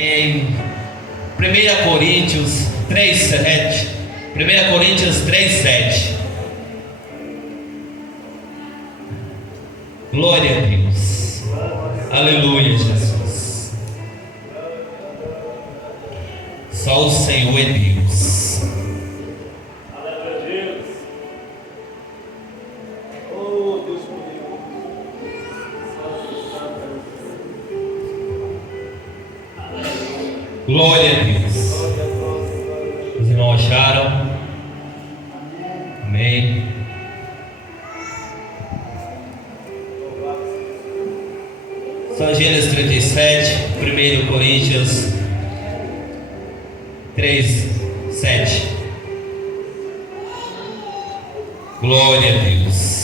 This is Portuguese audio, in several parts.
Em 1 Coríntios 3:7. 1 Coríntios 3:7. Glória a Deus. Aleluia, Jesus. Só o Senhor é Deus. Glória a Deus. Os irmãos acharam? Amém. São Gênesis 37, 1 Coríntios 3:7. Glória a Deus.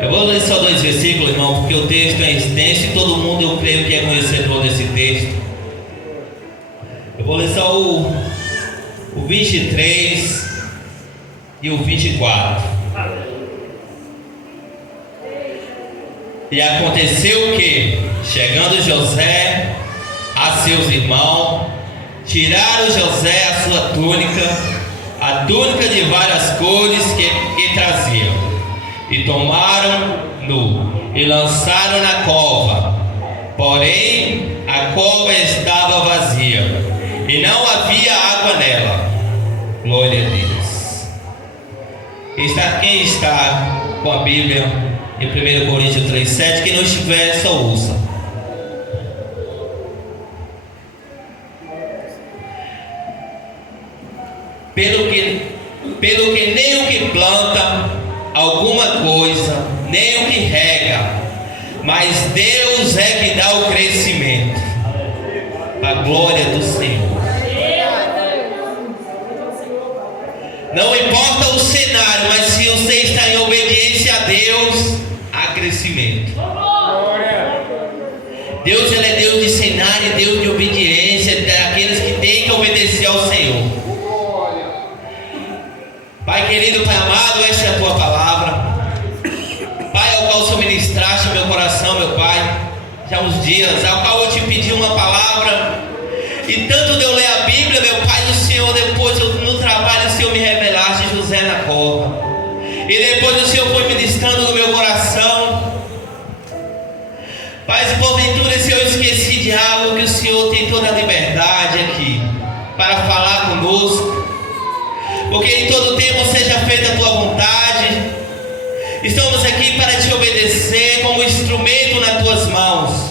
Eu vou ler só 2 versículos, irmão, porque o texto é extenso e todo mundo, eu creio que é conhecedor desse texto. Eu vou ler só o 23 e o 24. E aconteceu que, chegando José a seus irmãos, tiraram José a sua túnica, a túnica de várias cores que traziam, e tomaram-no e lançaram na cova. Porém, a cova estava vazia e não havia água nela. Glória a Deus. Quem está com a Bíblia em 1 Coríntios 3:7, quem não estiver, só ouça. Pelo que nem o que planta alguma coisa, nem o que rega, mas Deus é que dá o crescimento. A glória do Senhor. Não importa o cenário, mas se você está em obediência a Deus, há crescimento. Deus, ele é Deus de cenário e Deus de obediência, daqueles que têm que obedecer ao Senhor. Pai querido, Pai amado, essa é a tua palavra. Pai, ao qual o Senhor ministraste meu coração, meu Pai, já há uns dias, ao qual eu te pedi uma palavra, e tanto de eu ler a Bíblia, meu Pai, o Senhor, depois no trabalho, o Senhor me revelaste José na cova, e depois o Senhor foi ministrando no meu coração. Pai, se porventura se eu esqueci de algo, que o Senhor tem toda a liberdade aqui para falar conosco, porque em todo tempo seja feita a tua vontade. Estamos aqui para te obedecer como instrumento nas tuas mãos,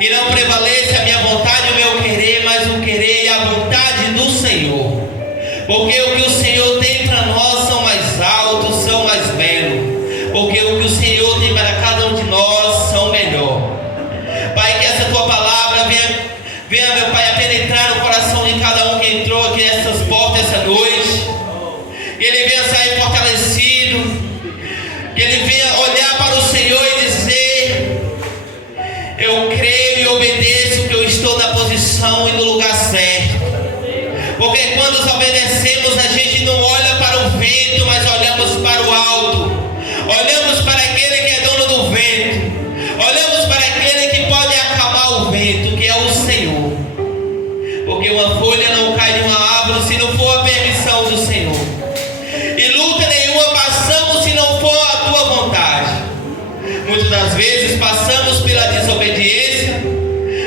e não prevaleça a minha vontade e o meu querer, mas o querer e a vontade do Senhor, porque o que o Senhor tem para nós são mais altos, são mais belos, porque o que o Senhor tem para cada um de nós são melhor. Pai, que essa tua palavra venha, meu Pai, a penetrar no coração de cada um que entrou aqui nessas portas essa noite, que ele venha sair fortalecido, que ele venha olhar para o Senhor e dizer: eu creio e obedeço, que eu estou na posição e no lugar certo. Porque quando nós obedecemos, a gente não olha para o vento, mas olhamos para o alto, olhamos para aquele que é dono do vento, olhamos para aquele que pode acalmar o vento, que é o Senhor. Porque uma folha não cai de uma árvore se não for a permissão do Senhor, e luta nenhuma passamos se não for a tua vontade. Muitas das vezes passamos pela desobediência,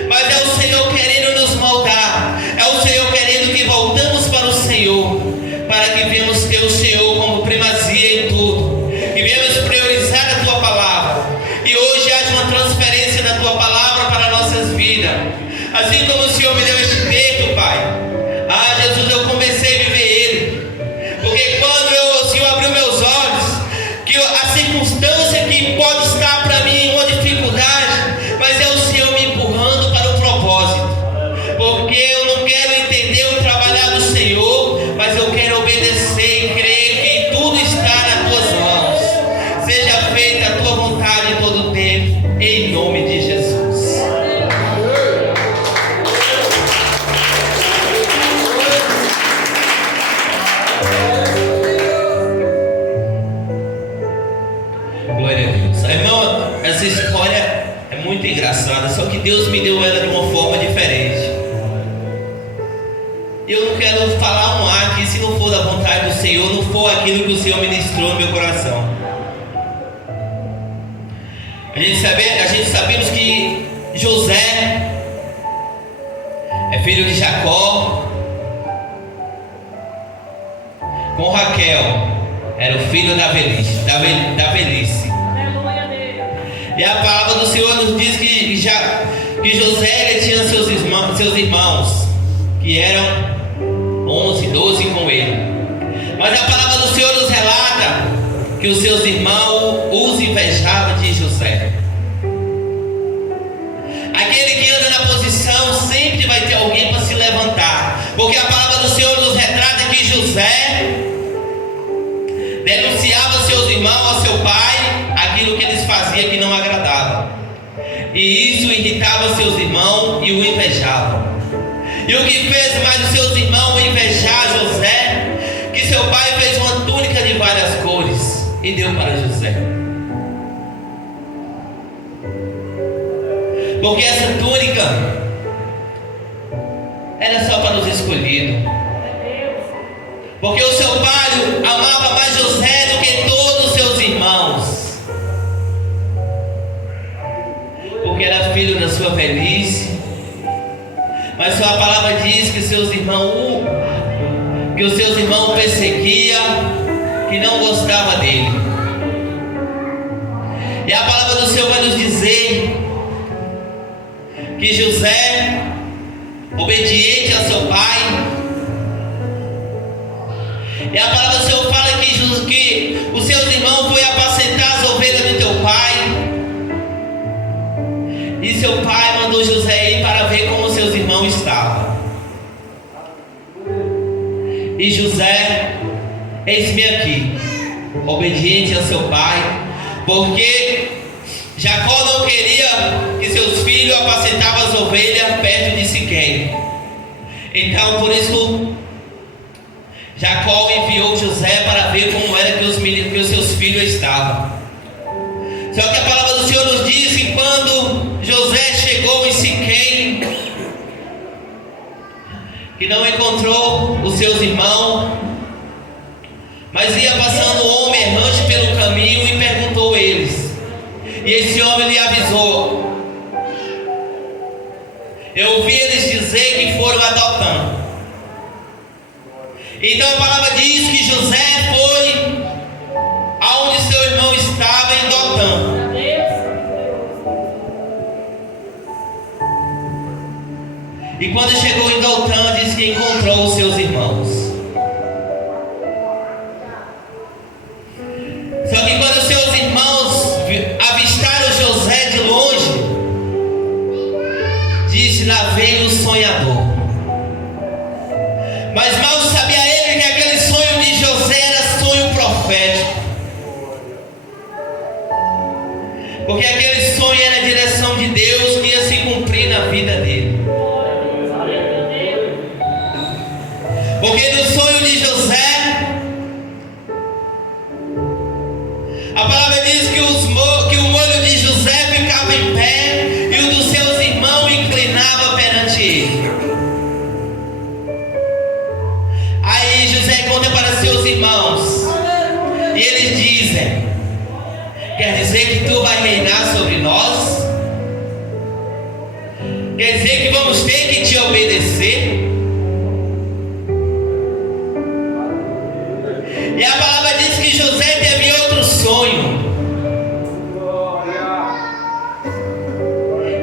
mas é o Senhor querendo nos moldar, é o Senhor querendo que voltamos para o Senhor, para que venhamos ter o Senhor como primazia em tudo, e venhamos priorizar a tua palavra, e hoje haja uma transferência da tua palavra para nossas vidas, assim como o Senhor me deu este texto, Pai. Ah, Jesus, eu comecei a viver ele, Essa história é muito engraçada, só que Deus me deu ela de uma forma diferente. Eu não quero falar um ar aqui se não for da vontade do Senhor, não for aquilo que o Senhor ministrou no meu coração. A gente sabemos que José é filho de Jacó, com Raquel era o filho da velhice. E a palavra do Senhor nos diz que José tinha seus irmãos, que eram 11, 12 com ele. Mas a palavra do Senhor nos relata que os seus irmãos os invejavam de José. Aquele que anda na posição sempre vai ter alguém para se levantar, porque a palavra do Senhor nos retrata que José denunciava seus irmãos a seu pai aquilo que eles faziam que não agradava, e isso irritava seus irmãos e o invejavam. E o que fez mais os seus irmãos invejar José, que seu pai fez uma túnica de várias cores e deu para José, porque essa túnica era só para os escolhidos, porque o seu pai amava mais José do que todos os seus irmãos, porque era filho da sua velhice. Mas só a palavra diz que os seus irmãos perseguiam, que não gostavam dele. E a palavra do Senhor vai nos dizer que José, obediente a seu pai, e a palavra do Senhor fala que os seus irmãos foram apacentar as ovelhas do teu pai, e seu pai mandou José ir para ver como seus irmãos estavam. E José, eis-me aqui, obediente a seu pai, porque Jacó não queria que seus filhos apacentavam as ovelhas perto de Siquém. Então, por isso, Jacó enviou José para ver como era que os seus filhos estavam. Só que a palavra do Senhor nos diz que quando José chegou em Siquém, que não encontrou os seus irmãos, mas ia passando um homem errante pelo caminho e perguntou a eles. E esse homem lhe avisou. Eu ouvi eles dizer que foram a Dotã. Então a palavra diz que José foi aonde seu irmão estava, em Dotã. E quando chegou em Dotã, diz que encontrou os seus irmãos. Só que quando seus irmãos avistaram José de longe, disse: lá vem o sonhador. Mas mal sabia ele que aquele sonho de José era sonho profético, porque aquele sonho era a direção de Deus que ia se cumprir na vida dele. Porque no sonho de José, a palavra diz que o olho de José ficava em pé e o dos seus irmãos inclinava perante ele. Aí José conta para seus irmãos e eles dizem: quer dizer que tu vai reinar sobre nós? Quer dizer que vamos ter que te obedecer? E a palavra diz que José teve outro sonho.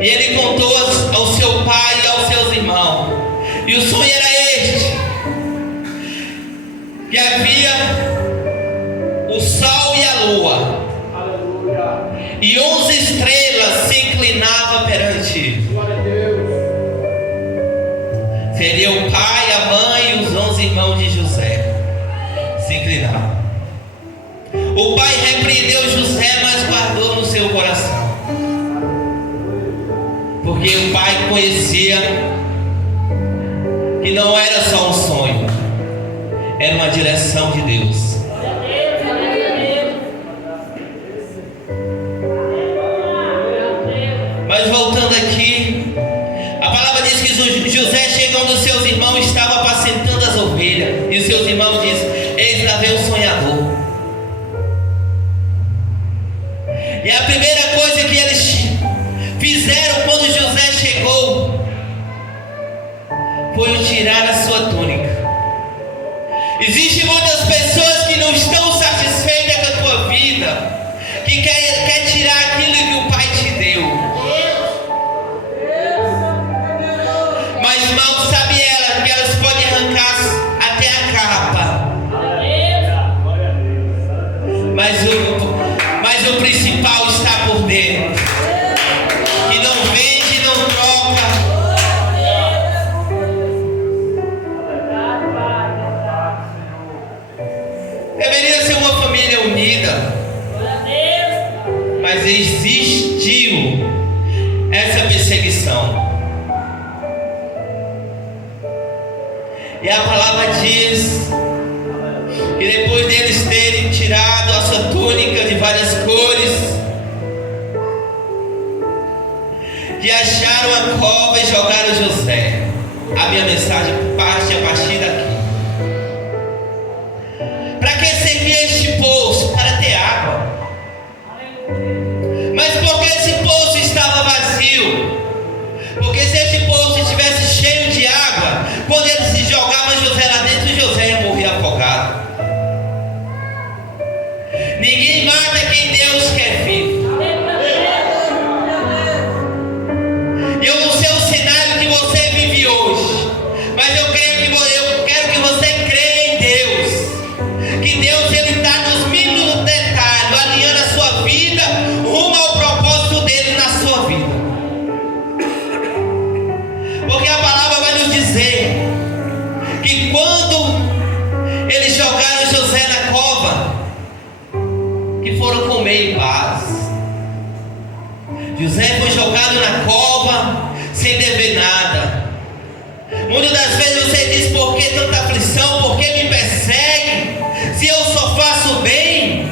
E ele contou ao seu pai e aos seus irmãos. E o sonho era este: que havia o sol e a lua, e 11 estrelas se inclinavam perante ele. Seria o pai, a mãe e os 11 irmãos de José se inclinavam. O pai repreendeu José, mas guardou no seu coração, porque o pai conhecia que não era só um sonho, era uma direção de Deus. E a primeira coisa que eles fizeram quando José chegou foi tirar a sua túnica. Existem muitas pessoas que não estão satisfeitas com a tua vida, que quer tirar aquilo que o Pai te deu. Mas mal sabe ela que elas podem arrancar até a capa. Mas o principal está por dentro, que não vende, não troca. Deveria ser uma família unida, mas existiu essa perseguição. E a palavra diz que depois deles terem tirado a sua túnica de várias cores, que acharam a cova e jogaram José. A minha mensagem parte a partir daqui. Para que servia este poço? Para ter água. Mas por que esse poço estava vazio? Porque se este poço estivesse cheio de água, quando ele se jogava José lá dentro, José ia morrer afogado. Ninguém mata quem Deus quer vivo. E eu não sei o cenário que você vive hoje, mas eu quero que você creia em Deus. Que Deus, Ele está nos mínimos detalhes, alinhando a sua vida rumo ao propósito dele na sua vida. Porque a palavra vai nos dizer que quando eles jogaram José na cova, que foram comer em paz. José foi jogado na cova sem dever nada. Muitas das vezes você diz: por que tanta aflição? Por que me persegue? Se eu só faço bem.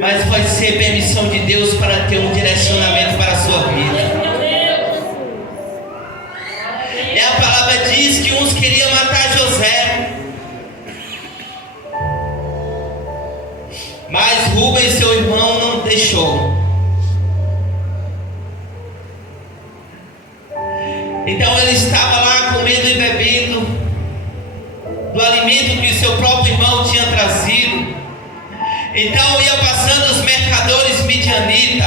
Mas vai ser permissão de Deus para ter um direcionamento para a sua vida. E a palavra diz que uns queriam matar José, mas Rubem, seu irmão, não deixou. Então ele estava lá comendo e bebendo do alimento que o seu próprio irmão tinha trazido. Então ia passando os mercadores midianitas,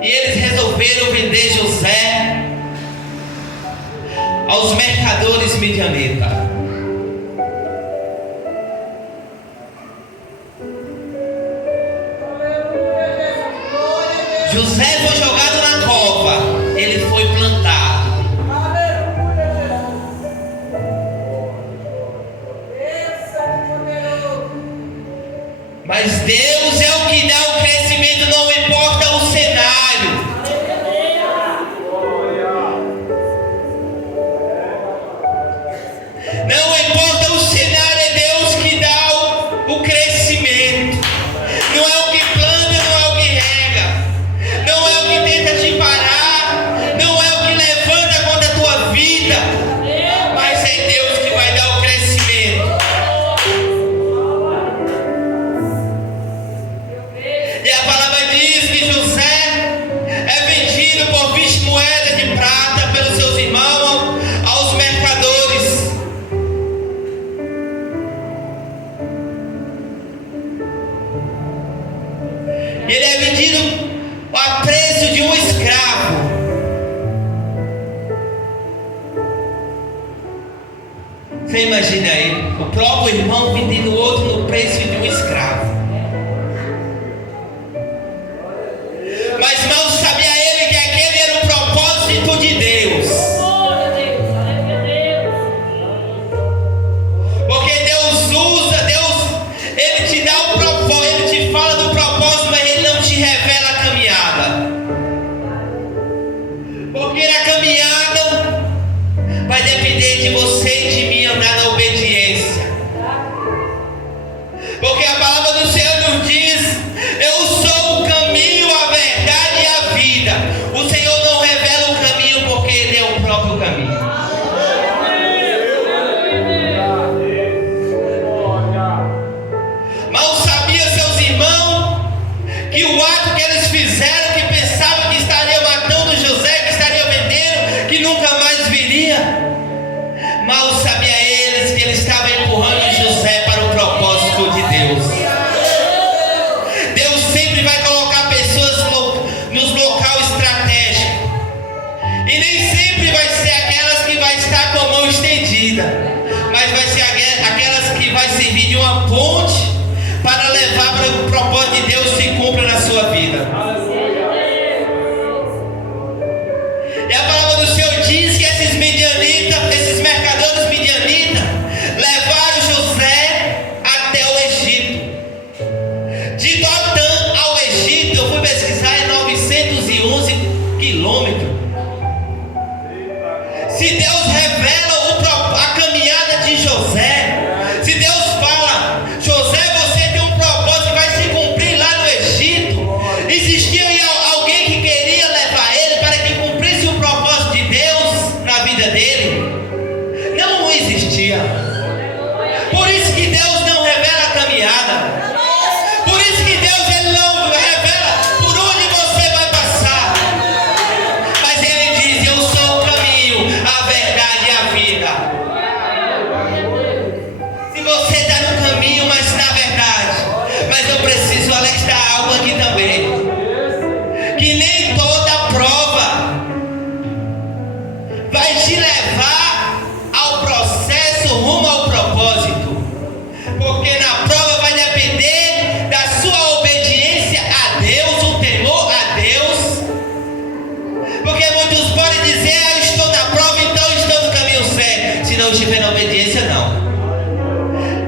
e eles resolveram vender José aos mercadores midianitas. José foi jogado na cova, ele foi plantado. Mas Deus é o que dá o crescimento, não importa o cenário. Não importa o cenário, é Deus que dá o crescimento. Não é o que planta, não é o que rega, não é o que tenta te parar, não é o que levanta contra a tua vida, mas é Deus que vai dar o crescimento. E a palavra diz que José é vendido por 20 moedas de prata pelos seus irmãos aos mercadores. Ele é vendido a preço de um escravo. Você imagina aí, o próprio irmão vendendo o outro no preço de um escravo. Mas mal sabia ele que aquele era o propósito de Deus. Porque Deus usa, Ele te dá o propósito, Ele te fala do propósito, mas Ele não te revela a caminhada. Porque na caminhada vai depender de você e de mim andar na obediência. Porque a palavra do Senhor que vai servir de uma ponte para levar para que o propósito de Deus se cumpra na sua vida. E a palavra do Senhor diz que esses midianitas, esses mercadores midianitas, levaram José até o Egito. De Dotã ao Egito, eu fui pesquisar, é 911 quilômetros. Se Deus revela a caminhada de José, se Deus fala, José, você tem um propósito que vai se cumprir lá no Egito, existia alguém que queria levar ele para que cumprisse o propósito de Deus na vida dele? Não existia. Por isso que Deus não revela a caminhada. Por isso que Deus ele não revela por onde você vai passar. Mas ele diz, eu sou o caminho, a verdade e a vida. Se você está no caminho, mas na verdade, mas eu preciso alertar algo aqui também, que nem toda prova vai te levar ao processo rumo ao propósito, porque na prova vai depender da sua obediência a Deus, o temor a Deus. Porque muitos podem dizer, eu estou na prova, então eu estou no caminho certo. Se não estiver na obediência, não.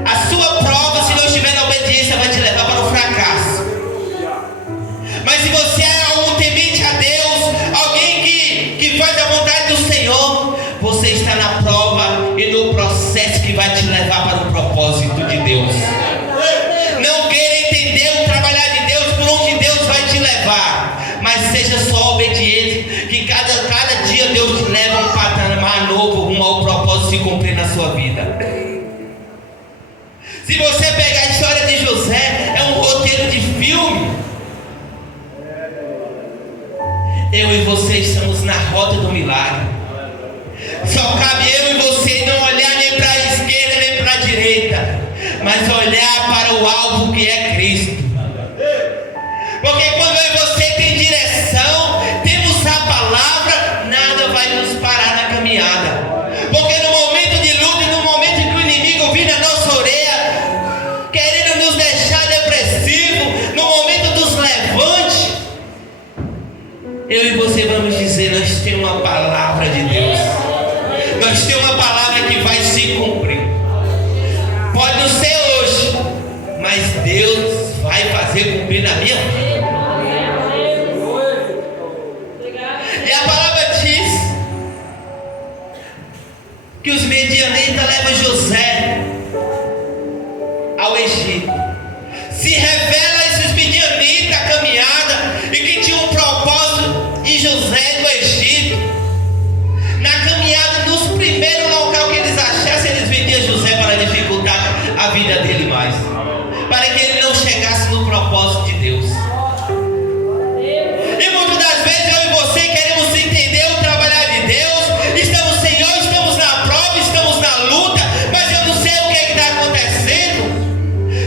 A sua prova, se não estiver na obediência, vai te levar para o fracasso. Mas se você é algum temente a Deus, alguém que faz a vontade do Senhor, você está na prova e no processo que vai te levar para o propósito de Deus. Não queira entender o trabalhar de Deus por onde Deus vai te levar, mas seja só obediente, que cada dia Deus te leva um patamar novo rumo ao propósito se cumprir na sua vida. Se você pegar a história de José, é um roteiro de filme. Eu e você estamos na rota do milagre. Só cabe eu e você não olhar nem para a esquerda nem para a direita, mas olhar para o alvo que é Cristo. Porque quando eu e você tem direção, temos a palavra, nada vai nos parar na caminhada. Porque no momento de luta, no momento em que o inimigo vira a nossa orelha, querendo nos deixar depressivo, no momento dos levantes, eu e você vamos dizer, nós temos uma palavra de Deus. Nós temos uma palavra que vai se cumprir. Pode não ser hoje, mas Deus vai fazer cumprir na minha vida. E a palavra diz que os medianitas levam José ao Egito. Se revela esses medianitas a caminhada e que tinha um propósito de José do Egito. Na caminhada, nos primeiros locais que eles achassem, eles vendiam José para dificultar a vida dele mais, para que ele não chegasse no propósito de Deus. E muitas das vezes eu e você queremos entender o trabalhar de Deus. Estamos, Senhor, estamos na prova, estamos na luta, mas eu não sei o que está acontecendo.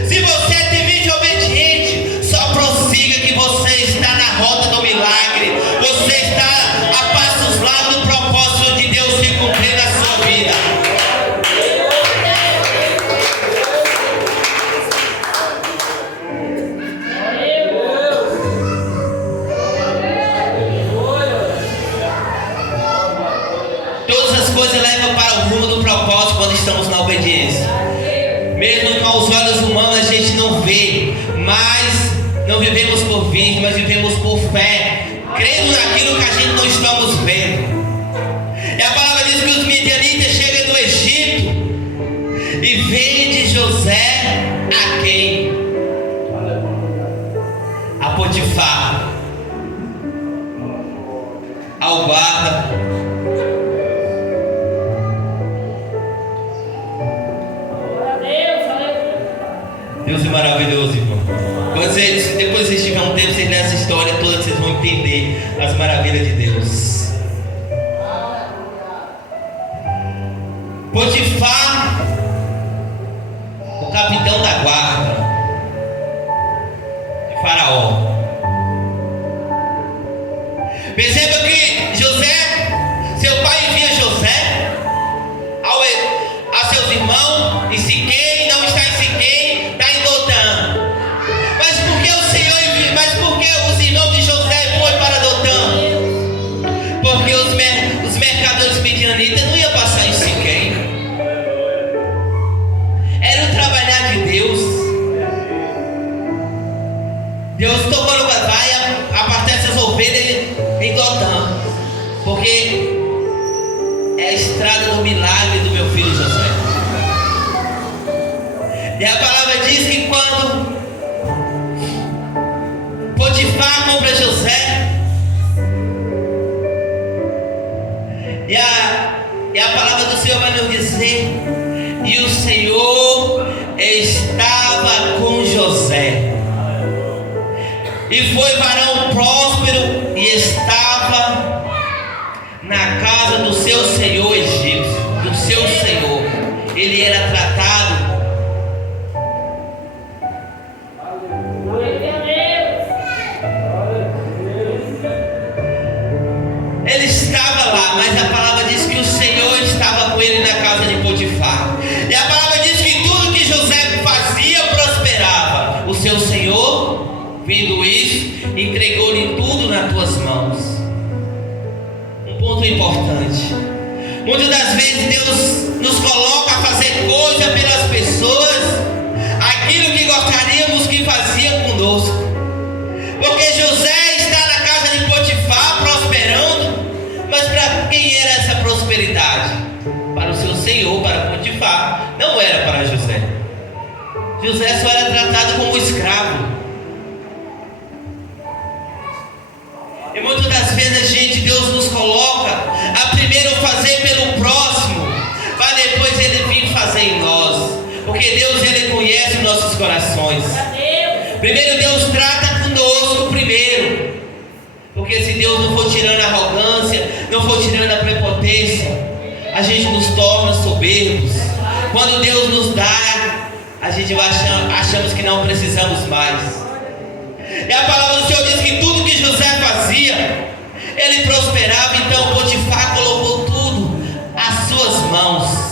Se você é temente e obediente, só prossiga que você está na rota do milagre. Você está a passos largos do propósito de Deus se cumprir na sua vida. Todas as coisas levam para o rumo do propósito quando estamos na obediência. Mesmo com os olhos humanos a gente não vê, mas não vivemos por vista, mas vivemos por fé, crendo naquilo que a gente não estamos vendo. E a palavra diz que os midianitas chegam no Egito e vende José a quem? A Potifar, ao guarda. Deus é maravilhoso, irmão. Depois vocês tiverem um tempo, vocês lerem essa história toda, vocês vão entender as maravilhas de Deus. Potifar, o capitão da guarda de Faraó. Perceba que José, seu pai envia José a seus irmãos em Siquém, não porque é a estrada do milagre do meu filho José. E a palavra diz que quando Potifar compra José, e a palavra do Senhor vai nos dizer: e o Senhor estava com José, e foi varão próspero, e estava na casa do seu senhor egípcio, do seu senhor. Ele era tratado ele estava lá, mas a palavra diz que o Senhor estava com ele na casa de Potifar. E a palavra diz que tudo que José fazia prosperava. O seu Senhor, vendo isso, entregou-lhe tudo nas tuas mãos. Um ponto importante: muitas das vezes Deus nos coloca a fazer coisa pelas pessoas, aquilo que gostaríamos que faziam conosco. Porque José está na casa de Potifar prosperando, mas para quem era essa prosperidade? Para o seu senhor, para Potifar. Não era para José. José só era tratado como escravo. E muitas das vezes Deus nos coloca a primeiro fazer pelo próximo, para depois Ele vir fazer em nós. Porque Deus, Ele conhece os nossos corações. Primeiro Deus trata conosco primeiro. Porque se Deus não for tirando a arrogância, não for tirando a prepotência, a gente nos torna soberbos. Quando Deus nos dá, a gente achamos que não precisamos mais. E a palavra do Senhor diz que tudo que José fazia, ele prosperava. Então Potifar colocou tudo às suas mãos.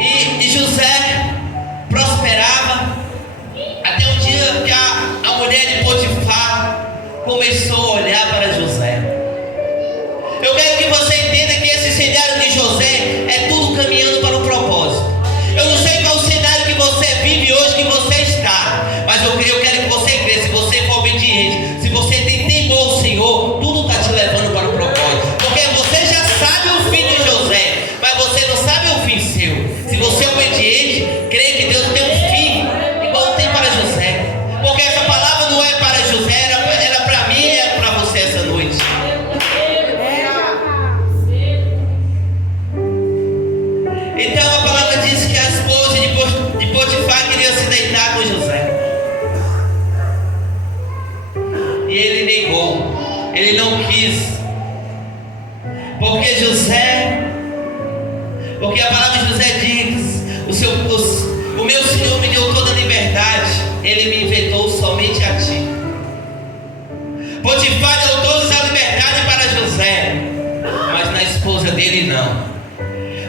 E José prosperava até um dia que a mulher de Potifar começou a olhar para José. Eu quero que você entenda que esse cenário de José é tudo caminhando para um propósito. Eu não sei qual o cenário que você vive hoje, que você está, mas eu quero que você creia. Se você for obediente, se você tem temor ao Senhor, tudo está te levando para o propósito. Porque você já sabe o fim de José, mas você não sabe o fim seu. Se você é obediente, creia que Deus tem um fim igual tem para José. Porque essa palavra não é para José, era para mim e é para você essa noite. Então a palavra diz que a esposa de Potifar queria se deitar com José. E ele negou, ele não quis. Porque a palavra de José diz: o meu Senhor me deu toda a liberdade, Ele me inventou somente a ti. Potifar deu toda a liberdade para José, mas na esposa dele não.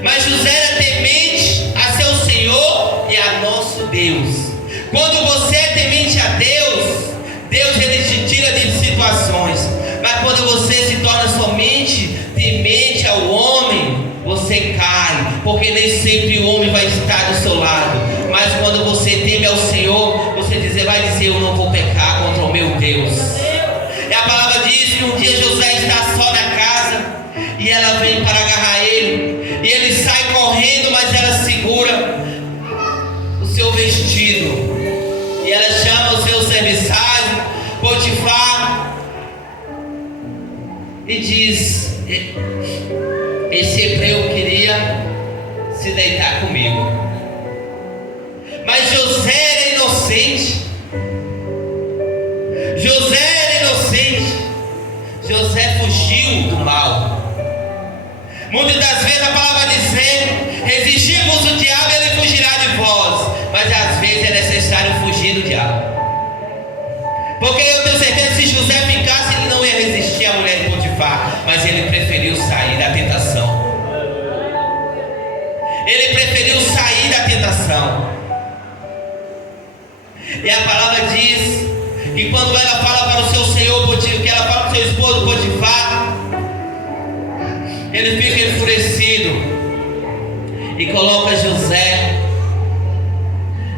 Mas José era temente a seu Senhor e a nosso Deus. Quando você é temente a Deus, Deus Ele te tira de situações. Mas quando você se torna somente temente ao homem, você cai, porque nem sempre o homem vai estar do seu lado. Mas quando você teme ao Senhor, você vai dizer: eu não vou pecar contra o meu Deus. E a palavra diz que um dia José está só na casa, e ela vem para agarrar ele, e ele sai correndo, mas ela segura o seu vestido, e ela chama os seus serviçais, Potifar, e diz: esse hebreu queria se deitar comigo. Mas José era inocente. José fugiu do mal. Muitas das vezes a palavra vai dizer: resistimos o diabo e ele fugirá de vós. Mas às vezes é necessário fugir do diabo. Porque eu tenho certeza que se José ficasse, ele não ia resistir à mulher de Potifar, mas ele preferiu sair da tentação. Ele preferiu sair da tentação. E a palavra diz que quando ela fala para o seu senhor Potifar, que ela fala para o seu esposo Potifar, ele fica enfurecido e coloca José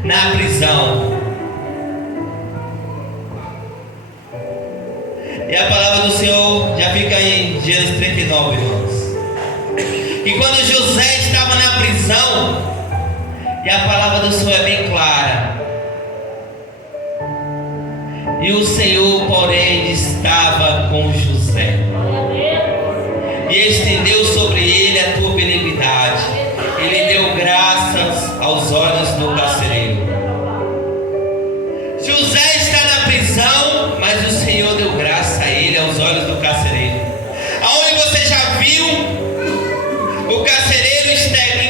na prisão. E a palavra do Senhor já fica em Gênesis 39, irmãos. E quando José estava na prisão, e a palavra do Senhor é bem clara, e o Senhor, porém, estava com José, e estendeu sobre ele a tua benignidade, ele deu graças aos olhos do carcereiro. José está na prisão, mas o Senhor deu graça a ele aos olhos do carcereiro. Aonde você já viu o carcereiro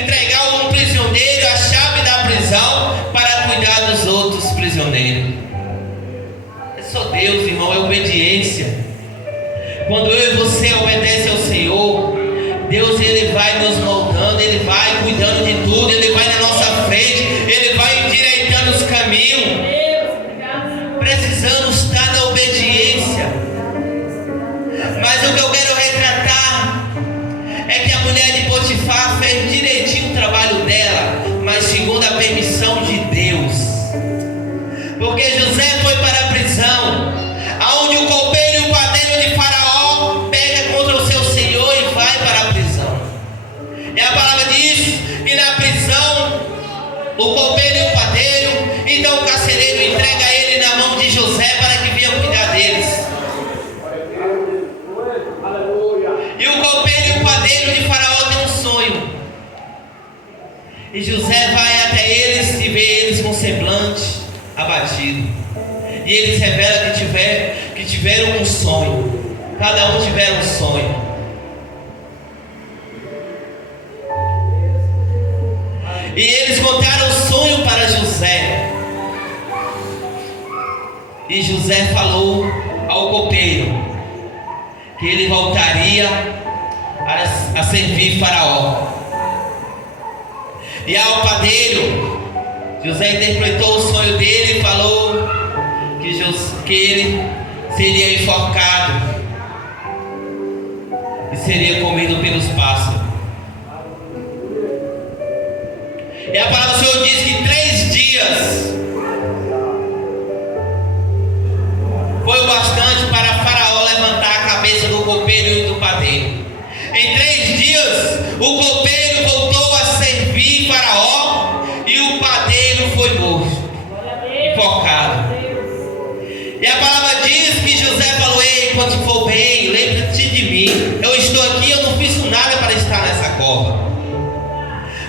entregar a um prisioneiro a chave da prisão para cuidar dos outros prisioneiros? É só Deus, irmão, é obediência. Quando eu e você obedecem ao Senhor, Deus, ele vai nos moldando, ele vai cuidando de tudo, ele vai na nossa frente, ele vai endireitando os caminhos. Precisamos estar na obediência. Mas o que eu quero retratar é que a mulher de Potifar fez direitinho o trabalho dela, mas segundo a permissão de Deus. Porque José foi para a prisão, aonde o copeiro e o padeiro de Faraó pega contra o seu senhor e vai para a prisão. E a palavra diz que na prisão o copeiro e o padeiro, então o carcereiro entrega ele na mão de José para que venha cuidar deles. E o copeiro e o padeiro de Faraó tem um sonho, e José vai até eles e vê eles com semblante abatido, e eles revelam que tiveram um sonho. Cada um tiver um sonho. E eles contaram o sonho para José. E José falou ao copeiro que ele voltaria a servir Faraó. E ao padeiro, José interpretou o sonho dele e falou que ele seria enforcado e seria comido pelos pássaros. E a palavra do Senhor diz que 3 dias foi o bastante para Faraó levantar a cabeça do copeiro e do padeiro. Em 3 dias, o copeiro voltou a servir Faraó e o padeiro foi morto, enforcado. E a palavra diz que José falou: ei, quando for bem, lembre-te de mim. Eu estou aqui, eu não fiz nada para estar nessa cova.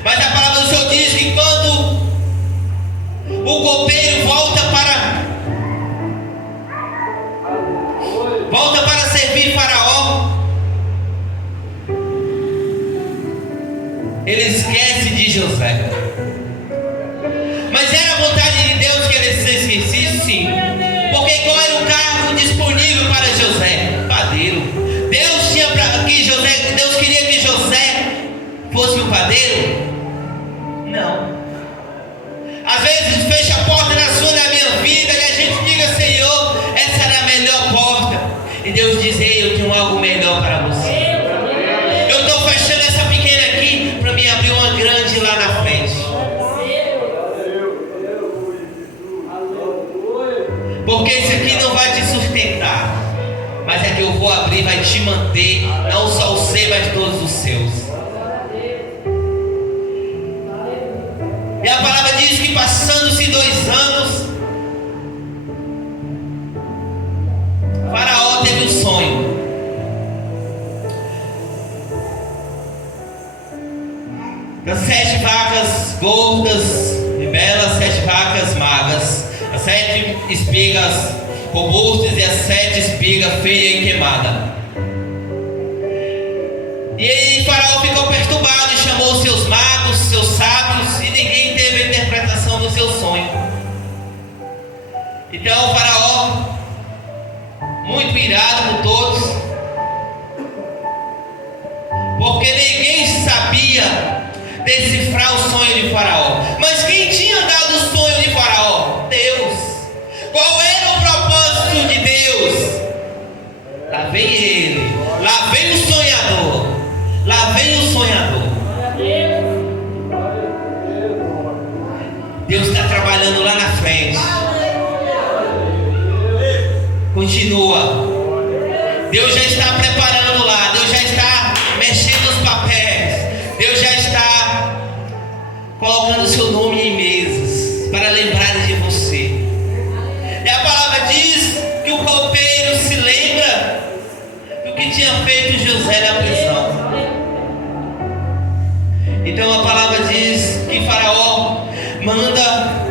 Mas a palavra do Senhor diz que quando o copeiro volta para servir Faraó, ele esquece de José. Mas era a vontade de Deus que ele se esquecesse, sim. Porque qual era o cargo disponível para José? Padeiro. Deus queria que José fosse o padeiro? Não. Às vezes fecha a porta na sua, na minha vida, e a gente diga: Senhor, essa era a melhor porta. E Deus diz: ei, eu tenho algo melhor para você. Eu estou fechando essa pequena aqui para me abrir uma grande lá na frente. Porque isso aqui não vai te sustentar, mas é que eu vou abrir, vai te manter, não só o seu, mas todos os seus. E a palavra diz que passando-se 2 anos, Faraó teve um sonho. Das 7 vacas gordas e belas, 7 vacas magras, as 7 espigas robustas e as 7 espigas feias e queimadas. E aí Faraó ficou perturbado e chamou seus magos, seus sábios, e ninguém teve a interpretação do seu sonho. Então o Faraó, muito irado com todos, porque ninguém sabia decifrar o sonho de Faraó. Mas quem tinha dado o sonho de Faraó? Deus. Qual era o propósito de Deus? Lá vem ele, lá vem o sonhador, lá vem o sonhador. Deus está trabalhando lá na frente. Continua. está preparando lá, Deus já está mexendo os papéis, Deus já está colocando o seu nome em mesas para lembrarem de você. E a palavra diz que o copeiro se lembra do que tinha feito José na prisão. Então a palavra diz que Faraó manda.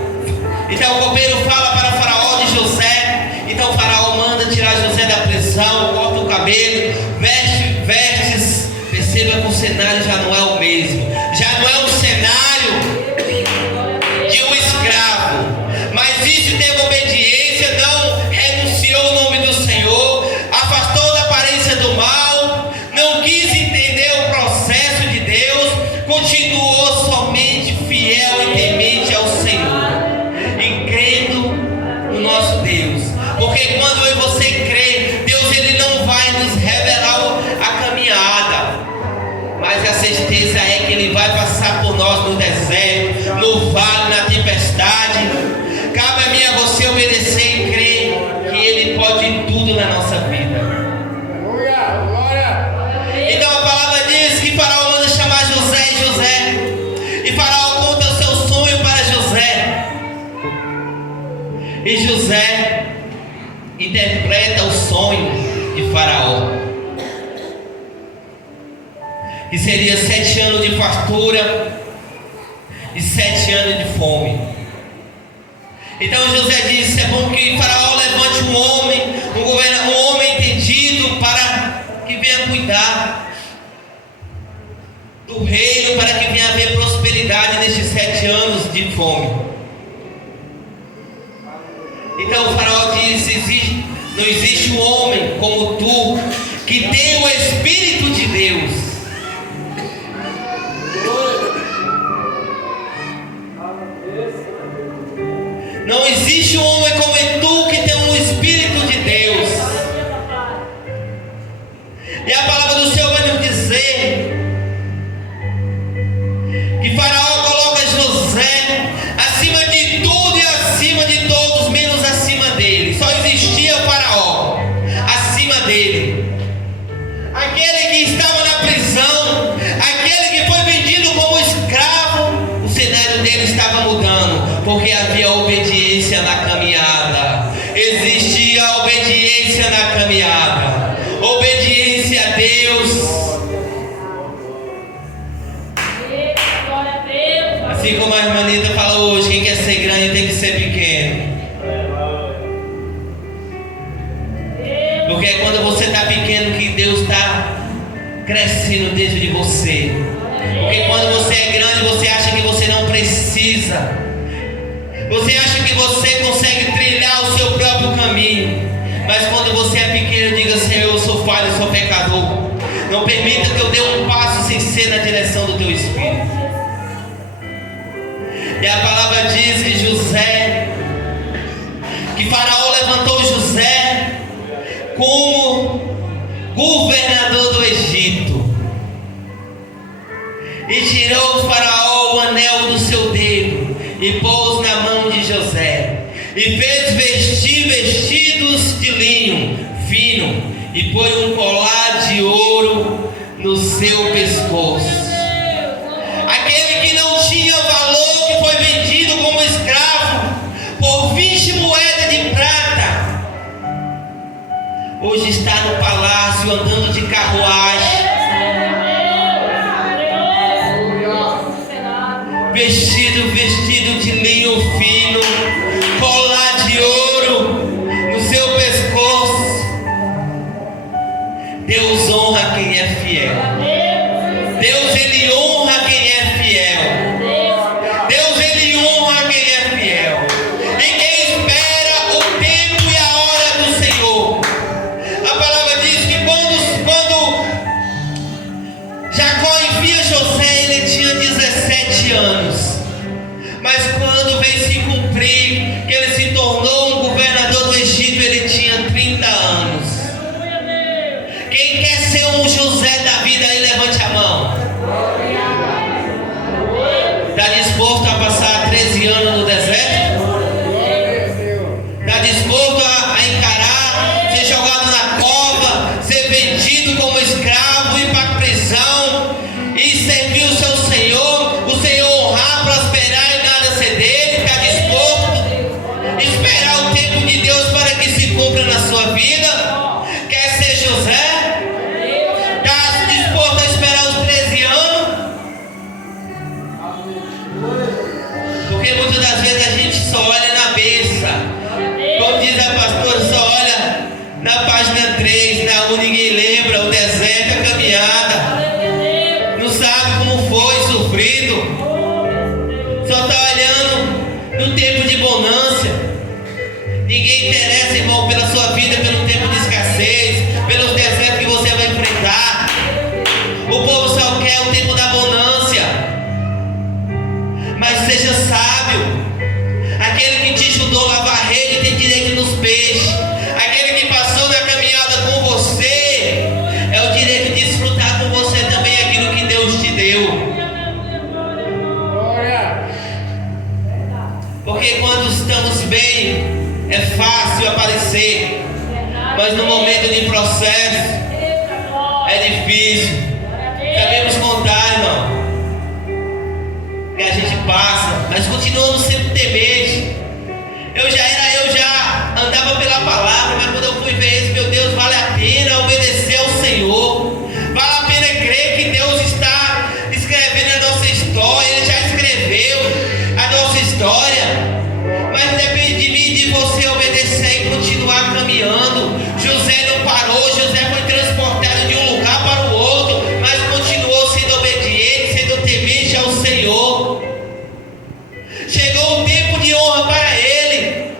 Então o copeiro fala para Faraó de José. Então Faraó manda tirar José da prisão, corta o cabelo, veste vestes. Perceba que o cenário já não é o mesmo. Já não é o cenário de um escravo. Mas isso teve obediência, não renunciou ao nome do Senhor, afastou da aparência do mal, não quis entender o processo de Deus, continuou somente fiel e temente ao Senhor e crendo no nosso Deus. Porque quando eu e você crê, Deus ele não vai nos revelar a caminhada, mas a certeza é que ele vai passar por nós no deserto, no vale, na tempestade. Cabe a mim e a você obedecer e crer que ele pode tudo na nossa vida. Então a palavra diz que Faraó manda chamar José, e Faraó conta o seu sonho para José, e José interpreta o sonho de Faraó, que seria 7 anos de fartura e 7 anos de fome. Então José disse: é bom que Faraó levante um homem entendido para que venha cuidar do reino, para que venha haver prosperidade nestes 7 anos de fome. Então o Faraó disse: não existe um homem como tu que tem o Espírito de Deus. Não existe um homem como tu que tem um Espírito de Deus. E a palavra do Senhor vai nos dizer que Faraó coloca José acima de tudo e acima de todos, menos acima dele. Só existia o Faraó acima dele. Aquele que estava na prisão, aquele que foi vendido como escravo, o cenário dele estava mudando, porque havia obediência na caminhada. Existia obediência na caminhada, obediência a Deus. Assim como a irmã Nita fala hoje, quem quer ser grande tem que ser pequeno. Porque é quando você está pequeno que Deus está crescendo dentro de você. Porque quando você é grande, você acha que você não precisa. Você acha que você consegue trilhar o seu próprio caminho. Mas quando você é pequeno, diga: Senhor, eu sou falho, eu sou pecador. Não permita que eu dê um passo sem ser na direção do teu Espírito. E a palavra diz que que Faraó levantou José como governador do Egito, e tirou o Faraó o anel do seu dedo e pôs na mão de José, e fez vestir vestidos de linho fino, e pôs um colar de ouro no seu pescoço. Aquele que não tinha valor, que foi vendido como escravo por 20 moedas de prata, hoje está no palácio andando de carruagem, vestido de linho fino, colar de ouro no seu pescoço. Deus honra quem é fiel. Deus ele honra quem é fiel. Deus ele honra quem é fiel. E quem espera o tempo e a hora do Senhor. A palavra diz que quando Jacó envia José, ele tinha 17 anos. Mas quando veio se cumprir que ele se tornou um governador do Egito, ele tinha 30 anos. Quem quer ser um José da vida aí, levante a mão. Está disposto a passar 13 anos no deserto? Está disposto a encarar, ser jogado na cova, ser vendido só olha na bênção. Como diz a pastora, só olha na página 3, na onde ninguém lembra, o deserto, a caminhada. Não sabe como foi sofrido. Só está olhando no tempo de bonança. Ninguém interessa, irmão, pela sua vida, pelo tempo de escassez, pelos desertos que você vai enfrentar. O povo só quer o tempo da bonança. Mas seja sábio. Aquele que te ajudou a lavar a rede tem direito nos peixes. Aquele que passou na caminhada com você é o direito de desfrutar com você também aquilo que Deus te deu. Porque quando estamos bem, é fácil aparecer, mas no momento de processo é difícil. Sabemos contar, irmão, que a gente passa, mas continuamos sendo tementes. Eu já andava pela palavra, mas quando eu fui ver isso, meu Deus, vale a pena obedecer ao Senhor. Vale a pena crer que Deus está escrevendo a nossa história. Ele já escreveu a nossa história, mas depende de mim e de você obedecer e continuar caminhando. José não parou, José foi transportado de um lugar para o outro, mas continuou sendo obediente, sendo temente ao Senhor. Chegou o tempo de honra para ele.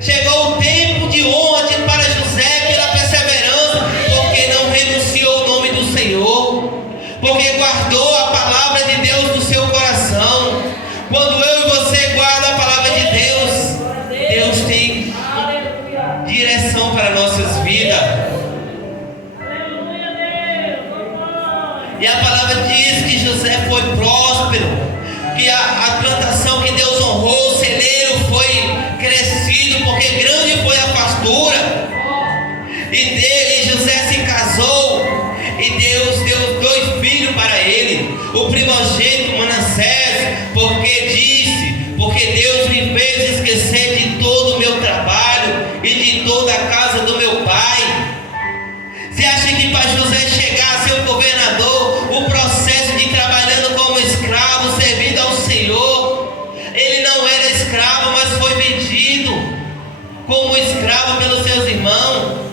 Chegou o tempo de honra para José pela perseverança, porque não renunciou ao nome do Senhor, porque guardou a palavra de Deus no seu coração. Quando eu e você guardamos a palavra de Deus, Deus tem direção para nossas vidas. E a palavra diz que José foi próspero, que a plantação que Deus honrou, o celeiro foi crescido, porque grande foi a pastura. E José se casou, e Deus deu 2 filhos para ele, o primogênito Manassés, porque Deus me fez esquecer de todo o meu trabalho e de toda a casa do meu pai. Você acha que para José chegar a ser o governador, o processo de trabalhando como escravo, servindo ao Senhor, ele não era escravo, mas foi vendido como escravo pelos seus irmãos.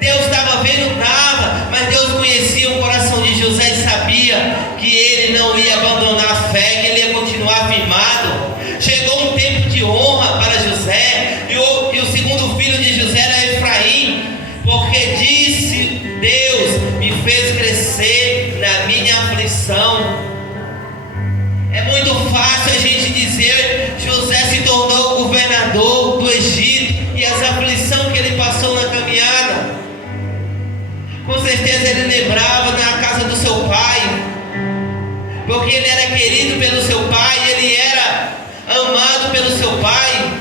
Deus estava vendo nada, mas Deus conhecia o coração de José e sabia que ele não ia abandonar a fé, que ele ia continuar firmado. Chegou um tempo de honra para José, e o segundo filho de José era Efraim, porque disse Deus, me fez crescer na minha aflição. É muito fácil a gente dizer, José se tornou governador do Egito, e as aflições que ele passou na caminhada. Com certeza ele lembrava na casa do seu pai, porque ele era querido pelo seu pai, ele era amado pelo seu pai.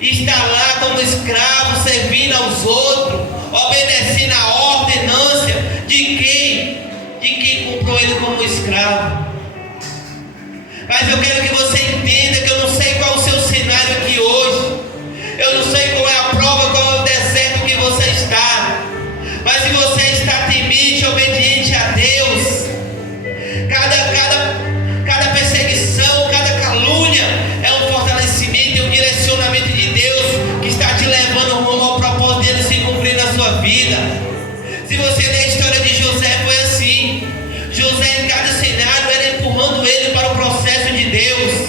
Está lá como escravo, servindo aos outros, obedecendo a ordenância de quem comprou ele como escravo. Mas eu quero que você entenda que eu não sei qual é o seu cenário aqui hoje. Eu não sei qual é a prova, qual é o deserto que você está. Mas se você está temente, obediente a Deus, cada perseguição, cada calúnia é um fortalecimento e um direcionamento de Deus que está te levando rumo ao propósito dele se cumprir na sua vida. Se você ler a história de José, foi assim. José em cada cenário era empurrando ele para o processo de Deus.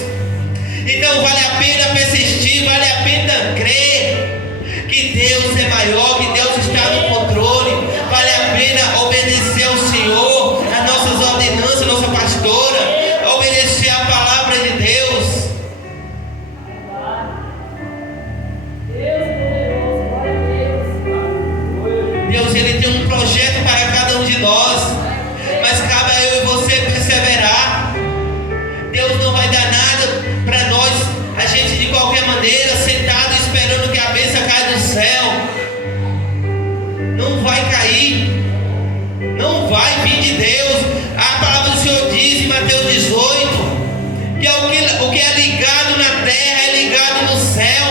Então vale a pena persistir, vale a pena crer que Deus é maior, que Deus está no controle. Vale a pena obedecer ao Senhor, as nossas ordenanças, nossa pastora, obedecer a palavra de Deus. Deus, Ele tem um projeto para cada um de nós, mas cabe a eu e você perseverar. Deus não vai dar nada para nós, a gente de qualquer maneira, sentado esperando que a bênção caia do céu. Não vai cair, não vai vir de Deus. A palavra do Senhor diz em Mateus 18 que o que é ligado na terra é ligado no céu.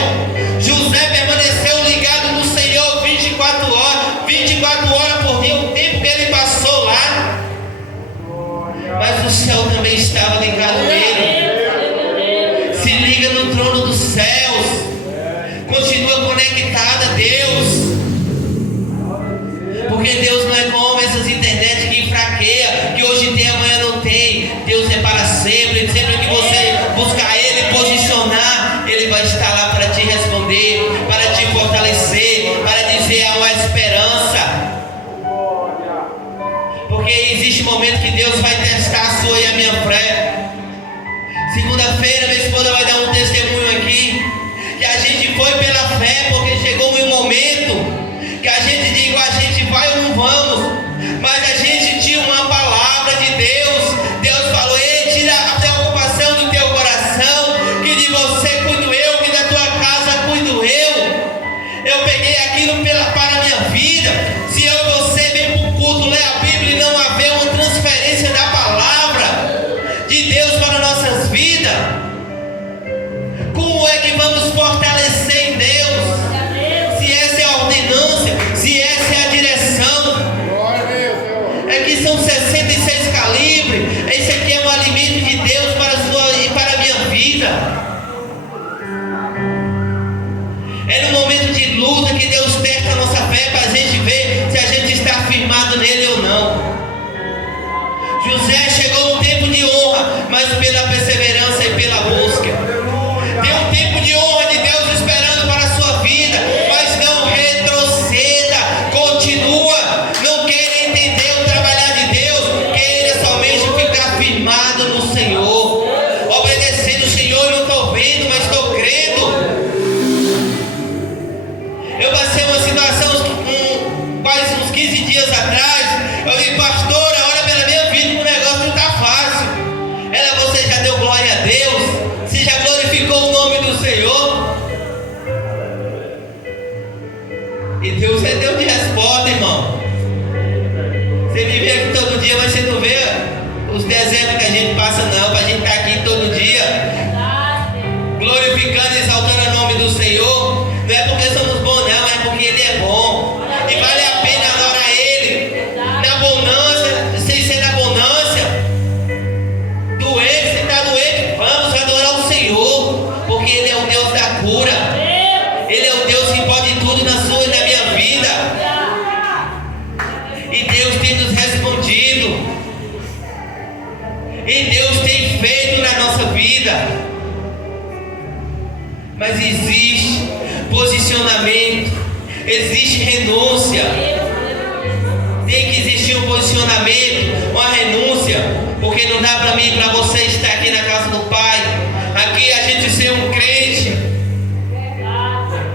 José permaneceu ligado no Senhor 24 horas por dia, o tempo que ele passou lá, mas o céu também estava ligado nele. Se liga no trono momento que Deus vai testar a sua e a minha fé. Segunda-feira, minha esposa vai dar um testemunho aqui, que a gente foi pela fé, porque chegou um momento que a gente diga, a gente vai ou não vamos, mas a gente tinha uma palavra de Deus. Deus falou, ei, tira a preocupação do teu coração, que de você cuido eu, que da tua casa cuido eu peguei aquilo para a minha vida. Se eu e você vem para o culto, ler a Bíblia e não haver uma transferência da palavra de Deus para nossas vidas, como é que vamos fortalecer em Deus? Se essa é a ordenança, se essa é a direção, é que são 66 calibres. Esse aqui é um alimento de Deus para a sua e para a minha vida. É no momento de luta que Deus testa a nossa fé para a gente ver se a gente está firmado nele ou não. José chegou um tempo de honra, mas pela perseverança e pela busca. Tem um tempo de honra de Deus esperando para a sua vida, mas não retroceda, continua. Não queira entender o trabalhar de Deus, queira somente ficar firmado no Senhor, obedecendo o Senhor. Não estou vendo, mas estou crendo. Eu passei uma situação quase uns 15 dias atrás. Eu disse, pastora, olha pela minha vida, que o negócio não está fácil. Ela, você já deu glória a Deus? Você já glorificou o nome do Senhor? E Deus é Deus de resposta, irmão. Você me vê aqui todo dia, mas você não vê os desertos que a gente passa, não. Para a gente estar aqui todo dia, glorificando e exaltando o nome do Senhor. Não é porque somos bons, não, é porque Ele é bom. E vale a pena adorar Ele. Na bonança, sem ser na bonança. Doente, você está doente, vamos adorar o Senhor. Porque Ele é o Deus da cura. Ele é o Deus que pode tudo na sua e na minha vida. E Deus tem nos respondido. E Deus tem feito na nossa vida. Mas existe posicionamento, existe renúncia. Tem que existir um posicionamento, uma renúncia, porque não dá para mim e para você estar aqui na casa do Pai, aqui a gente ser um crente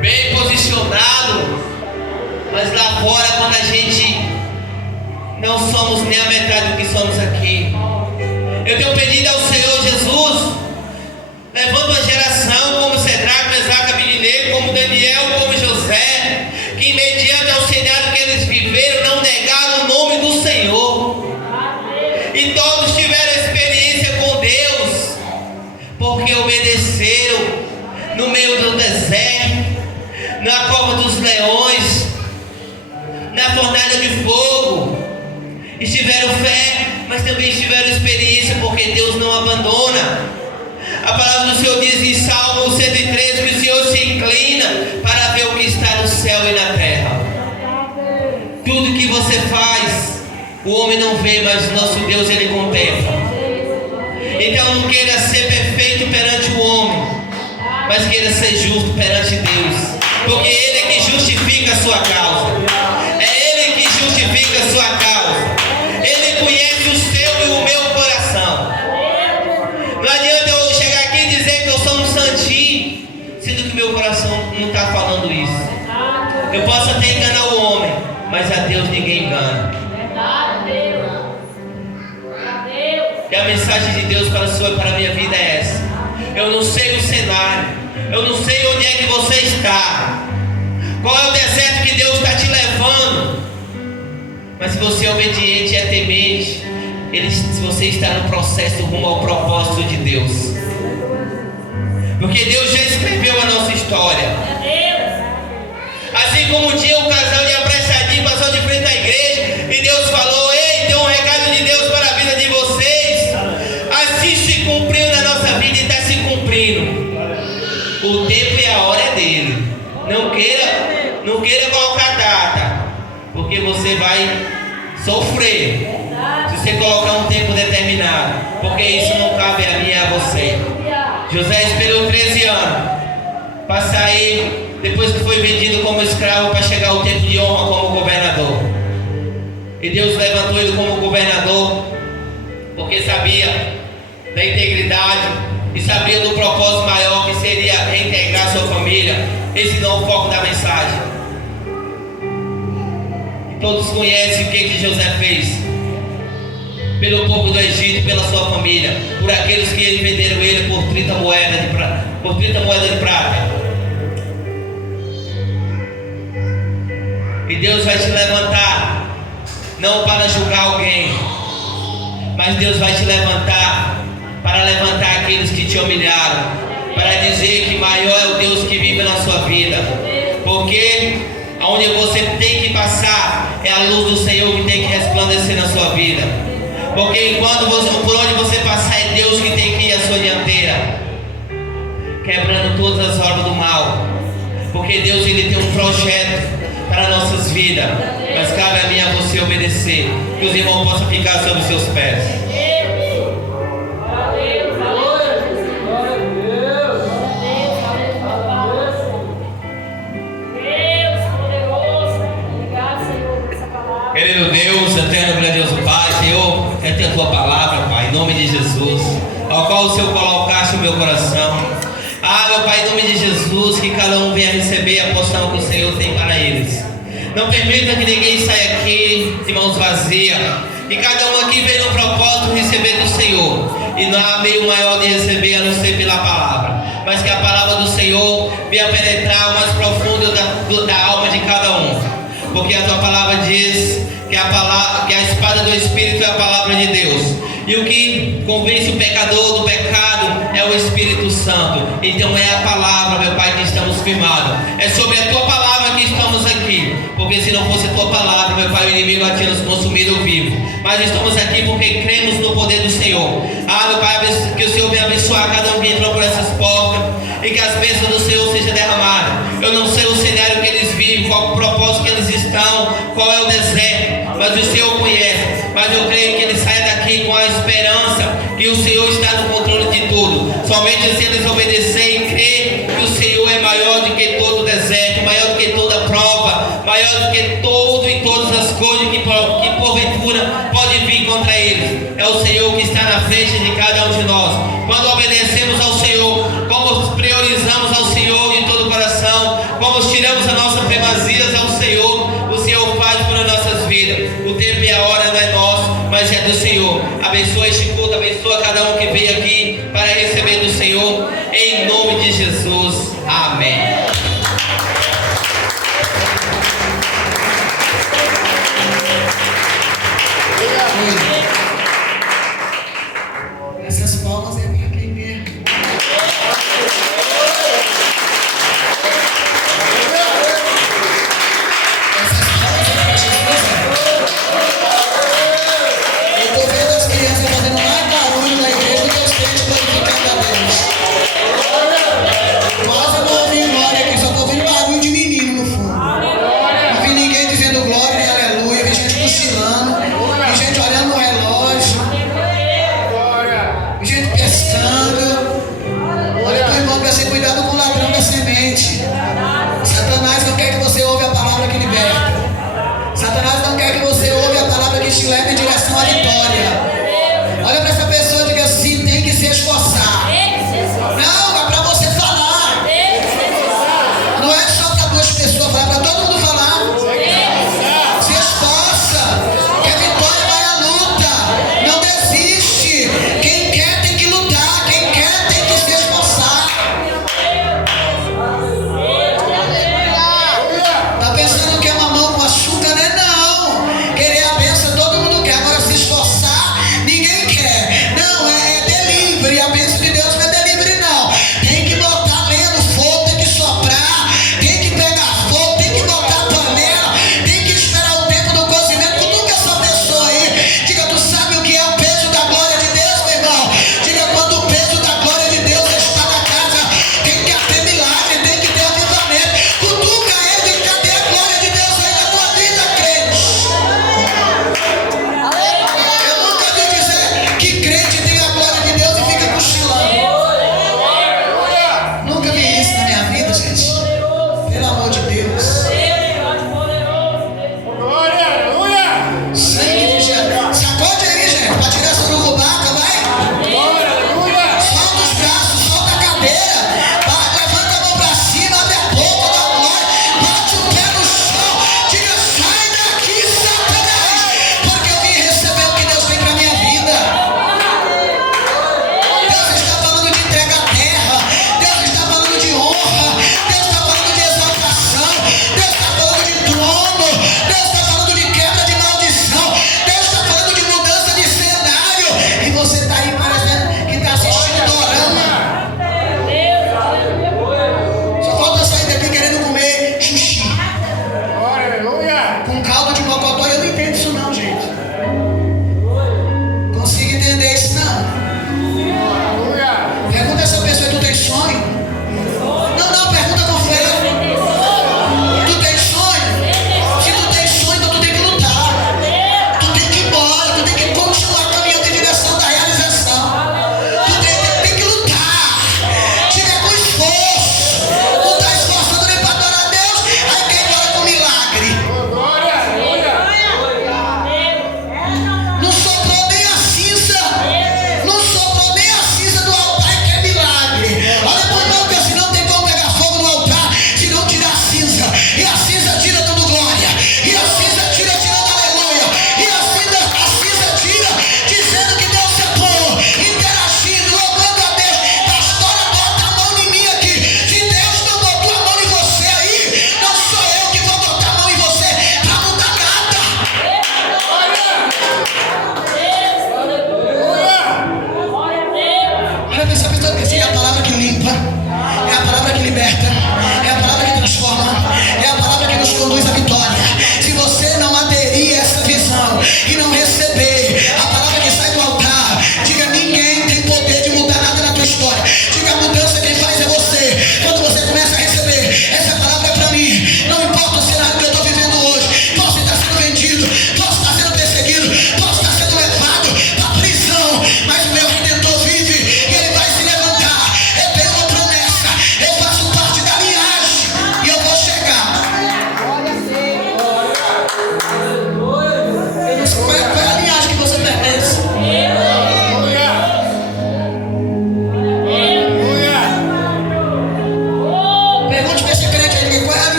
bem posicionado, mas lá fora, quando a gente não somos nem a metade do que somos aqui. Eu tenho pedido ao Senhor Jesus, levanta uma geração como Cedraque, Mesaque, Abednego, como Daniel, como José, que mediante ao cenário que eles viveram, não negaram o nome do Senhor. E todos tiveram experiência com Deus, porque obedeceram no meio do deserto, na cova dos leões, na fornalha de fogo. E tiveram fé, mas também tiveram experiência, porque Deus não abandona. A palavra do Senhor diz em Salmo 113 que o Senhor se inclina para ver o que está no céu e na terra. Tudo que você faz, o homem não vê, mas o nosso Deus Ele contempla. Então não queira ser perfeito perante o homem, mas queira ser justo perante Deus, porque Ele é que justifica a sua causa. É Ele que justifica a sua causa. Ele conhece o seu e o meu coração. Não adianta eu chegar aqui e dizer que eu sou um santinho, sendo que meu coração não está falando isso. Eu posso até enganar o homem, mas a Deus ninguém engana. E a mensagem de Deus para a sua e para a minha vida é essa. Eu não sei o cenário, eu não sei onde é que você está, qual é o deserto que Deus está te levando, mas se você é obediente e é temente, se você está no processo rumo ao propósito de Deus, porque Deus já escreveu a nossa história. Assim como um dia o casal de apressadinho passou de frente à igreja e Deus falou, ei, tem um recado de Deus para a vida de vocês. Assim se cumpriu na nossa vida e está se cumprindo. O tempo e a hora é dele. Não queira colocar data, porque você vai sofrer se você colocar um tempo determinado, porque isso não cabe a mim e a você. José esperou 13 anos para sair, depois que foi vendido como escravo, para chegar o tempo de honra como governador. E Deus levantou ele como governador porque sabia da integridade e sabia do propósito maior que seria reintegrar sua família. Esse não é o foco da mensagem. E todos conhecem o que José fez pelo povo do Egito, pela sua família, por aqueles que venderam ele por 30 moedas de prata. E Deus vai te levantar, não para julgar alguém, mas Deus vai te levantar para levantar aqueles que te humilharam, para dizer que maior é o Deus que vive na sua vida, porque onde você tem que passar é a luz do Senhor que tem que resplandecer na sua vida, porque por onde você passar é Deus que tem que ir à sua dianteira, quebrando todas as obras do mal, porque Deus ele tem um projeto para nossas vidas, mas cabe a mim e a você obedecer, que os irmãos possam ficar sobre seus pés. Querido Deus, eterno grandioso Pai, Senhor, é a tua palavra, Pai, em nome de Jesus, ao qual o Senhor colocaste o meu coração. Meu Pai, em nome de Jesus, que cada um venha receber a porção que o Senhor tem para eles. Não permita que ninguém saia aqui de mãos vazias. Que cada um aqui venha no propósito de receber do Senhor. E não há meio maior de receber a não ser pela palavra. Mas que a palavra do Senhor venha penetrar o mais profundo da alma de cada um. Porque a tua palavra diz que a espada do Espírito é a palavra de Deus. E o que convence o pecador do pecado é o Espírito Santo. Então é a palavra, meu Pai, que estamos firmados. É sobre a tua palavra que estamos aqui. Porque se não fosse a tua palavra, meu Pai, o inimigo já tinha nos consumido vivo. Mas estamos aqui porque cremos no poder do Senhor. Meu Pai, que o Senhor venha abençoar cada um que entrou por essas portas. E que as bênçãos do Senhor sejam derramadas. Eu não sei o cenário que eles vivem, qual o propósito que eles estão, qual é o deserto. Mas o Senhor conhece. Mas eu creio que eles saiam daqui com a esperança que o Senhor está no controle de tudo. Somente se eles obedecerem e crer que o Senhor é maior do que todo o deserto, maior do que toda prova, maior do que todo e todas as coisas que porventura pode vir contra eles. É o Senhor que está na frente de cada um de nós. Quando obedecemos ao Senhor, como priorizamos ao Senhor de todo o coração, como tiramos as nossas primazias ao Senhor, o Senhor faz por nossas vidas. O tempo e a hora não é nosso, mas é do Senhor. Abençoa este culto, abençoa cada um que veio aqui para receber do Senhor, em nome de Jesus. Amém. Essas palmas é para quem mesmo. Essas palmas é para Jesus. Eu estou vendo as crianças fazendo mais barulho na igreja do que os crentes glorificando a Deus. Quase não ouvi glória aqui, só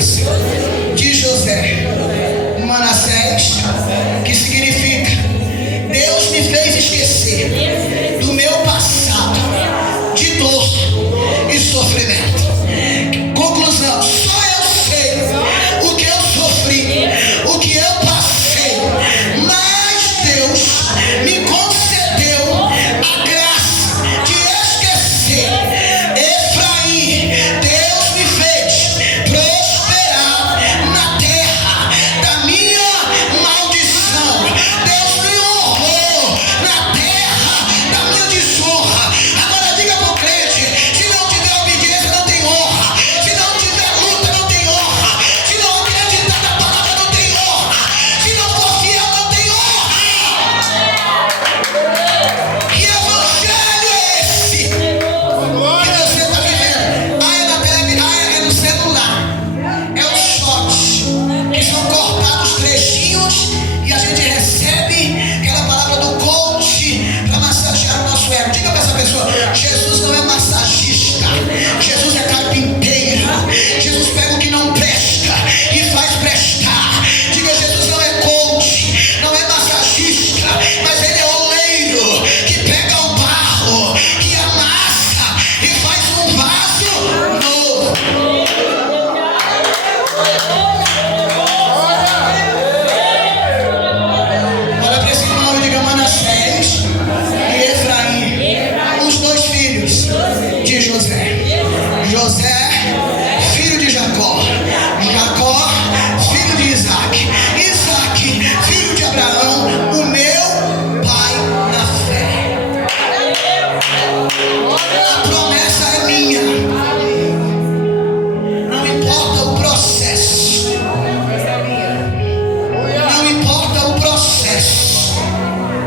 filhos de José. Manassés, que significa Deus me fez esquecer do meu passado de dor e sofrimento. Conclusão, só eu sei o que eu sofri, o que eu passei, mas Deus me concedeu a graça de esquecer. Efraim, Deus me fez prosperar na terra da minha maldição. Deus me honrou na terra da minha desonra. Agora diga para o crente: se não tiver obediência, não tem honra. Se não tiver luta, não tem honra. Se não acreditar na palavra, não tem honra. Se não for fiel, não tem honra. Que evangelho é esse que você está vivendo? Ah, é na televisão, ah, é no celular. É os shots que são cortados trechinhos e a gente recebe aquela palavra do coach para massagear o nosso ego. Diga para essa pessoa: Jesus não é massagista, Jesus é carpinteiro. Jesus pega o que não presta e faz prestar. Diga: Jesus não é coach, não é massagista, mas ele é oleiro que pega o barro, que amassa e faz um vaso novo. Olha para esse irmão e diga: Manassés e Efraim, os dois filhos de José. José, filho de Jacó. Jacó, filho de Isaac. Isaac, filho de Abraão, o meu pai na fé. A promessa é minha. Não importa o processo. Não importa o processo.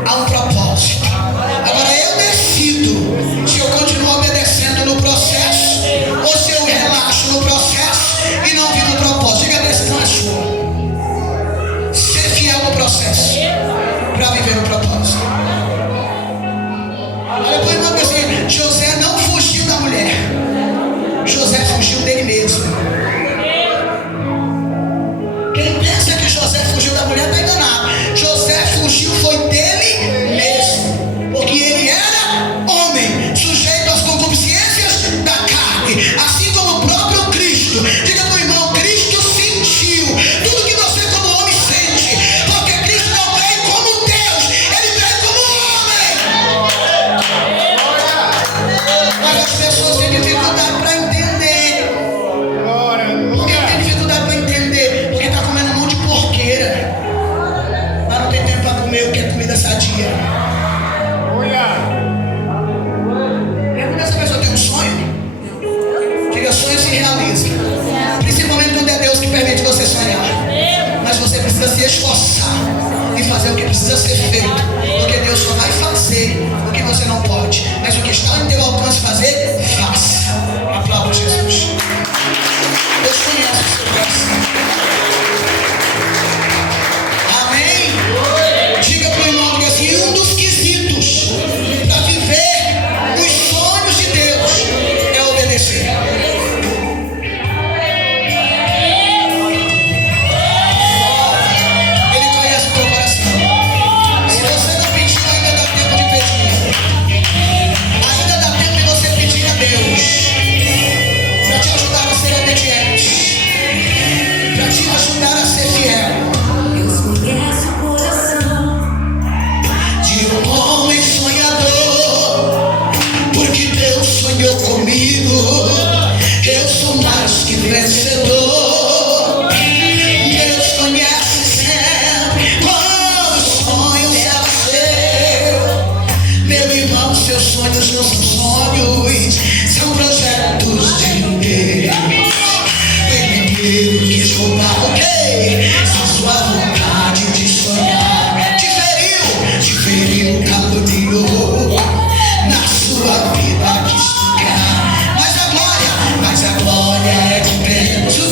Há um propósito. Agora eu decido se eu continuo obedecendo no processo ou se eu relaxo no processo e não vivo o propósito. Diga: a decisão é sua. Ser fiel no processo para viver o propósito. Olha para o irmão que assim: José não fugiu da mulher, José fugiu dele mesmo. Quem pensa que José fugiu da mulher está enganado. José fugiu foi dele mesmo, porque ele era homem, sujeito às concupiscências da carne, assim como o próprio Cristo. Diga para o irmão: Cristo sentiu tudo que você como homem sente, porque Cristo não veio como Deus, ele veio como homem. Mas as pessoas têm dificuldade para entender. Por que tem dificuldade para entender? Porque está comendo um monte de porqueira, mas não tem tempo para comer o que é comida sadia. Pergunta: essa pessoa tem um sonho? Diga: sonho se realiza, principalmente quando é Deus que permite você sonhar. Mas você precisa se esforçar e fazer o que precisa ser feito, porque Deus só vai fazer o que você não pode, mas o que está no teu alcance fazer, faça. Aplauda Jesus. Deus conhece o seu coração. Amém? Diga para o irmão que assim: um dos quesitos para viver os sonhos de Deus é obedecer. Ele conhece o teu coração. Se você não pediu, ainda dá tempo de pedir. Ainda dá tempo de você pedir a Deus para te ajudar a ser obediente, para te ajudar a ser fiel. Deus conhece o coração De um homem sonhador, porque Deus sonhou comigo. Eu sou mais que vencedor. Deus conhece sempre quando o sonho é seu. Meu irmão, seus sonhos não são sonhos, são projetos de Deus. O inimigo quis roubar o quê? A sua vontade de sonhar. Te feriu, caluniou. Na sua vida quis tocar. Mas a glória é de Deus.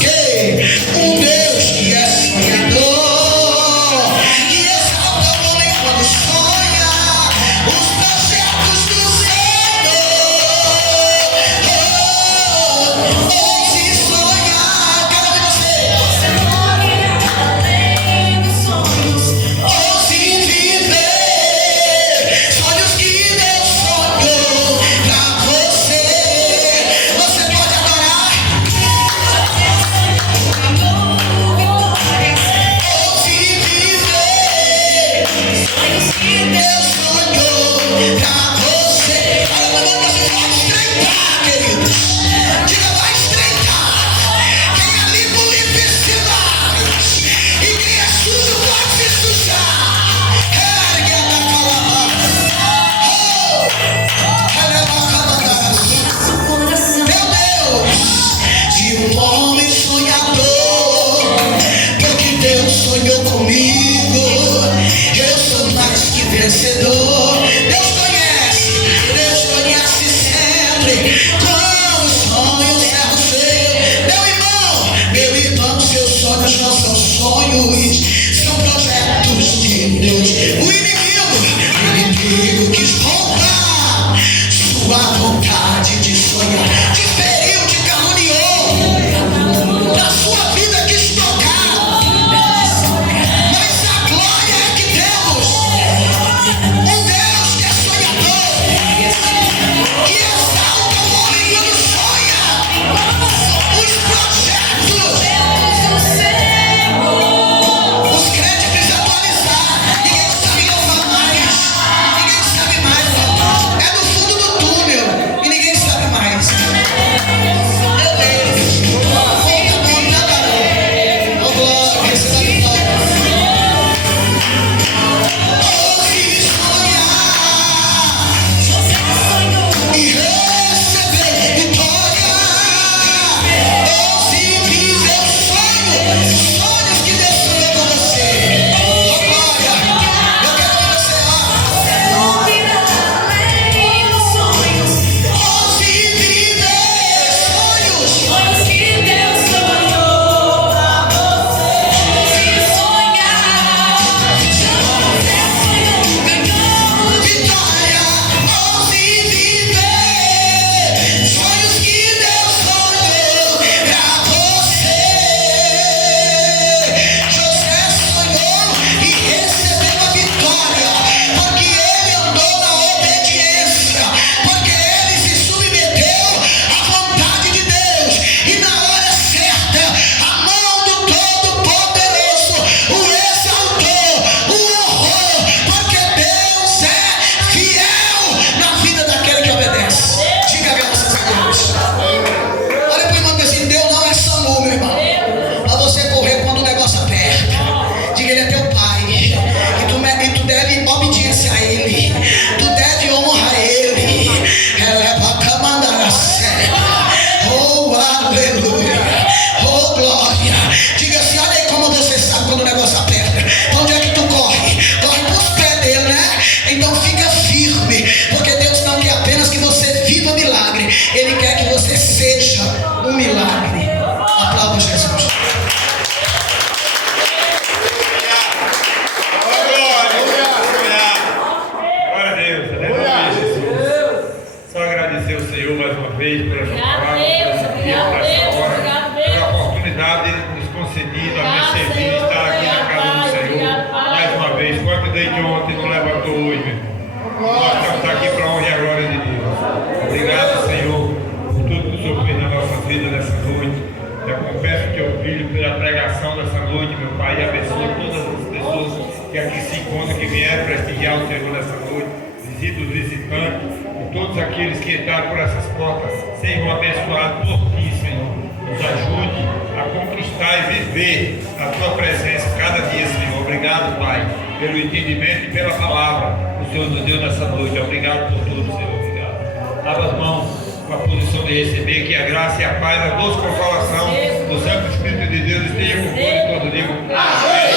Filho, pela pregação dessa noite, meu Pai, e abençoa todas as pessoas que aqui se encontram, que vieram prestigiar o Senhor nessa noite, visita os visitantes, e todos aqueles que entraram por essas portas, sejam abençoados por Ti, Senhor. Nos ajude a conquistar e viver a Tua presença cada dia, Senhor. Obrigado, Pai, pelo entendimento e pela palavra que o Senhor nos deu nessa noite. Obrigado por tudo, Senhor. Obrigado. Lava as mãos com a posição de receber, que a graça e a paz, a doce consolação do Santo Espírito de Deus esteja com todos e todos. Digo amém. Agora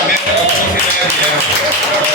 a meta é